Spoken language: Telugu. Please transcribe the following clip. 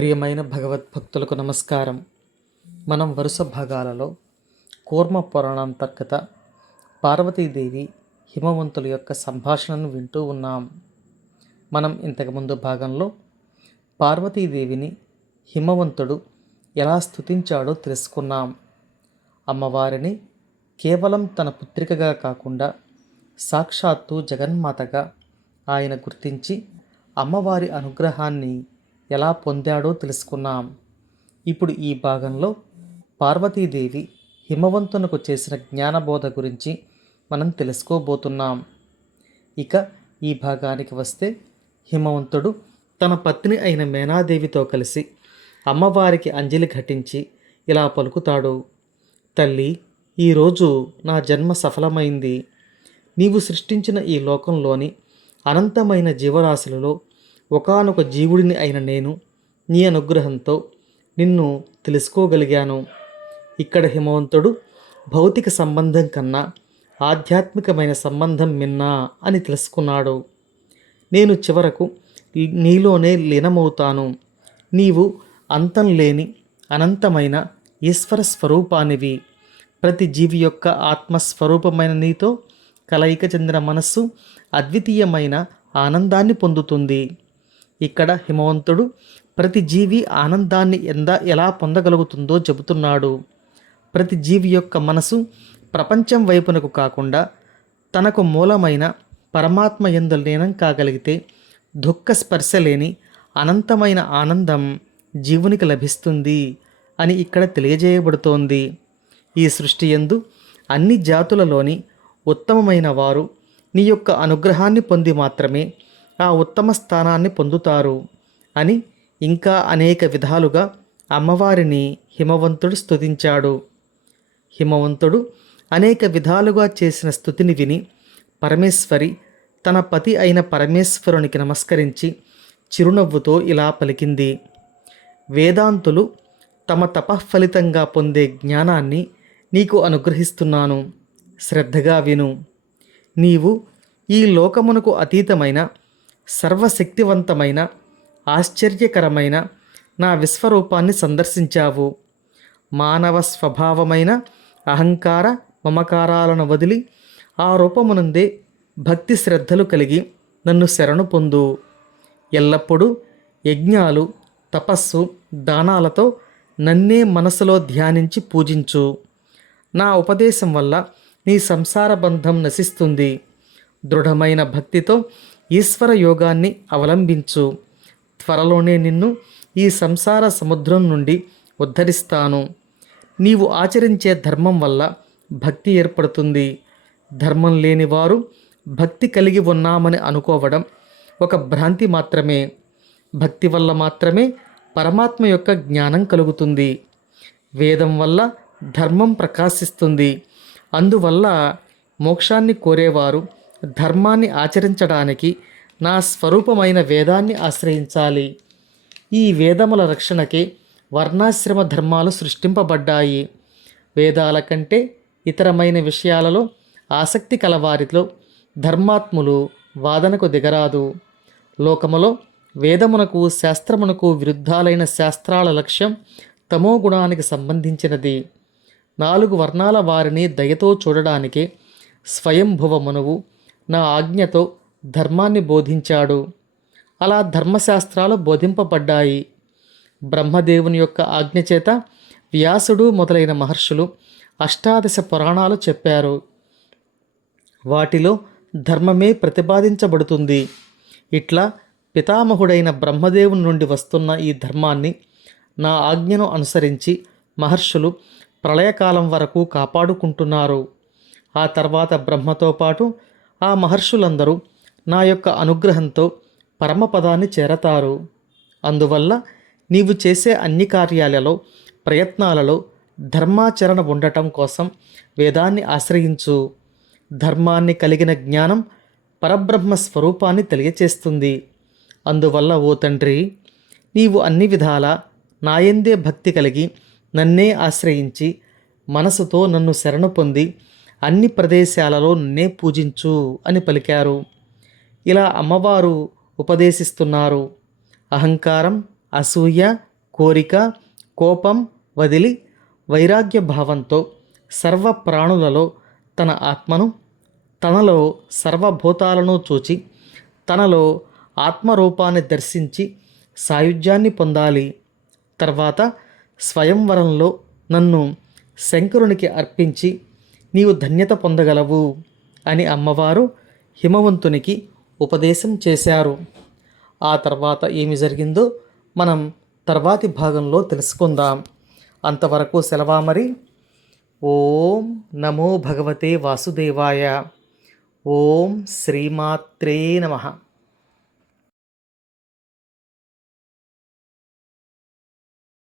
ప్రియమైన భగవద్భక్తులకు నమస్కారం. మనం వరుస భాగాలలో కూర్మ పురాణాంతర్గత పార్వతీదేవి హిమవంతుల యొక్క సంభాషణను వింటూ ఉన్నాం. మనం ఇంతకుముందు భాగంలో పార్వతీదేవిని హిమవంతుడు ఎలా స్తుతించాడో తెలుసుకున్నాం. అమ్మవారిని కేవలం తన పుత్రికగా కాకుండా సాక్షాత్తు జగన్మాతగా ఆయన గుర్తించి అమ్మవారి అనుగ్రహాన్ని ఎలా పొందాడో తెలుసుకున్నాం. ఇప్పుడు ఈ భాగంలో పార్వతీదేవి హిమవంతునకు చేసిన జ్ఞానబోధ గురించి మనం తెలుసుకోబోతున్నాం. ఇక ఈ భాగానికి వస్తే హిమవంతుడు తన పత్ని అయిన మేనాదేవితో కలిసి అమ్మవారికి అంజలి ఘటించి ఇలా పలుకుతాడు. తల్లి ఈరోజు నా జన్మ సఫలమైంది. నీవు సృష్టించిన ఈ లోకంలోని అనంతమైన జీవరాశులలో ఒకానొక జీవుడిని అయిన నేను నీ అనుగ్రహంతో నిన్ను తెలుసుకోగలిగాను. ఇక్కడ హిమవంతుడు భౌతిక సంబంధం కన్నా ఆధ్యాత్మికమైన సంబంధం మిన్నా అని తెలుసుకున్నాడు. నేను చివరకు నీలోనే లీనమవుతాను. నీవు అంతం లేని అనంతమైన ఈశ్వర స్వరూపానివి. ప్రతి జీవి యొక్క ఆత్మస్వరూపమైన నీతో కలయిక చెందిన మనస్సు అద్వితీయమైన ఆనందాన్ని పొందుతుంది. ఇక్కడ హిమవంతుడు ప్రతి జీవి ఆనందాన్ని ఎందా ఎలా పొందగలుగుతుందో చెబుతున్నాడు. ప్రతి జీవి యొక్క మనసు ప్రపంచం వైపునకు కాకుండా తనకు మూలమైన పరమాత్మ ఎందు లీనం కాగలిగితే దుఃఖ స్పర్శ లేని అనంతమైన ఆనందం జీవునికి లభిస్తుంది అని ఇక్కడ తెలియజేయబడుతోంది. ఈ సృష్టి ఎందు అన్ని జాతులలోని ఉత్తమమైన వారు నీ యొక్క అనుగ్రహాన్ని పొంది మాత్రమే ఆ ఉత్తమ స్థానాన్ని పొందుతారు అని ఇంకా అనేక విధాలుగా అమ్మవారిని హిమవంతుడు స్తుతించాడు. హిమవంతుడు అనేక విధాలుగా చేసిన స్థుతిని విని పరమేశ్వరి తన పతి అయిన పరమేశ్వరునికి నమస్కరించి చిరునవ్వుతో ఇలా పలికింది. వేదాంతులు తమ తపఫలితంగా పొందే జ్ఞానాన్ని నీకు అనుగ్రహిస్తున్నాను. శ్రద్ధగా విను. నీవు ఈ లోకమునకు అతీతమైన సర్వశక్తివంతమైన ఆశ్చర్యకరమైన నా విశ్వరూపాన్ని సందర్శించావు. మానవ స్వభావమైన అహంకార మమకారాలను వదిలి ఆ రూపమునందే భక్తి శ్రద్ధలు కలిగి నన్ను శరణు పొందు. ఎల్లప్పుడూ యజ్ఞాలు తపస్సు దానాలతో నన్నే మనసులో ధ్యానించి పూజించు. నా ఉపదేశం వల్ల నీ సంసార బంధం నశిస్తుంది. దృఢమైన భక్తితో ఈశ్వర యోగాన్ని అవలంబించు. త్వరలోనే నిన్ను ఈ సంసార సముద్రం నుండి ఉద్ధరిస్తాను. నీవు ఆచరించే ధర్మం వల్ల భక్తి ఏర్పడుతుంది. ధర్మం లేని వారు భక్తి కలిగి ఉన్నామని అనుకోవడం ఒక భ్రాంతి మాత్రమే. భక్తి వల్ల మాత్రమే పరమాత్మ యొక్క జ్ఞానం కలుగుతుంది. వేదం వల్ల ధర్మం ప్రకాశిస్తుంది. అందువల్ల మోక్షాన్ని కోరేవారు ధర్మాన్ని ఆచరించడానికి నా స్వరూపమైన వేదాన్ని ఆశ్రయించాలి. ఈ వేదముల రక్షణకే వర్ణాశ్రమ ధర్మాలు సృష్టింపబడ్డాయి. వేదాల కంటే ఇతరమైన విషయాలలో ఆసక్తి కలవారిలో ధర్మాత్ములు వాదనకు దిగరాదు. లోకములో వేదమునకు శాస్త్రమునకు విరుద్ధాలైన శాస్త్రాల లక్ష్యం తమో గుణానికి సంబంధించినది. నాలుగు వర్ణాల వారిని దయతో చూడడానికి స్వయంభువ మనువు నా ఆజ్ఞతో ధర్మాన్ని బోధించాడు. అలా ధర్మశాస్త్రాలు బోధింపబడ్డాయి. బ్రహ్మదేవుని యొక్క ఆజ్ఞ చేత వ్యాసుడు మొదలైన మహర్షులు అష్టాదశ పురాణాలు చెప్పారు. వాటిలో ధర్మమే ప్రతిపాదించబడుతుంది. ఇట్లా పితామహుడైన బ్రహ్మదేవుని నుండి వస్తున్న ఈ ధర్మాన్ని నా ఆజ్ఞను అనుసరించి మహర్షులు ప్రళయకాలం వరకు కాపాడుకుంటున్నారు. ఆ తర్వాత బ్రహ్మతో పాటు ఆ మహర్షులందరూ నా యొక్క అనుగ్రహంతో పరమపదాన్ని చేరతారు. అందువల్ల నీవు చేసే అన్ని కార్యాలలో ప్రయత్నాలలో ధర్మాచరణ ఉండటం కోసం వేదాన్ని ఆశ్రయించు. ధర్మాన్ని కలిగిన జ్ఞానం పరబ్రహ్మ స్వరూపాన్ని తెలియచేస్తుంది. అందువల్ల ఓ తండ్రి నీవు అన్ని విధాల నాయందే భక్తి కలిగి నన్నే ఆశ్రయించి మనసుతో నన్ను శరణు పొంది అన్ని ప్రదేశాలలో నన్నే పూజించు అని పలికారు. ఇలా అమ్మవారు ఉపదేశిస్తున్నారు. అహంకారం అసూయ కోరిక కోపం వదిలి వైరాగ్య భావంతో సర్వ ప్రాణులలో తన ఆత్మను తనలో సర్వభూతాలను చూచి తనలో ఆత్మరూపాన్ని దర్శించి సాయుధ్యాన్ని పొందాలి. తర్వాత స్వయంవరంలో నన్ను శంకరునికి అర్పించి నీవు ధన్యత పొందగలవు అని అమ్మవారు హిమవంతునికి ఉపదేశం చేశారు. ఆ తర్వాత ఏమి జరిగిందో మనం తర్వాతి భాగంలో తెలుసుకుందాం. అంతవరకు సెలవా మరి? ఓం నమో భగవతే వాసుదేవాయ. ఓం శ్రీమాత్రే నమః.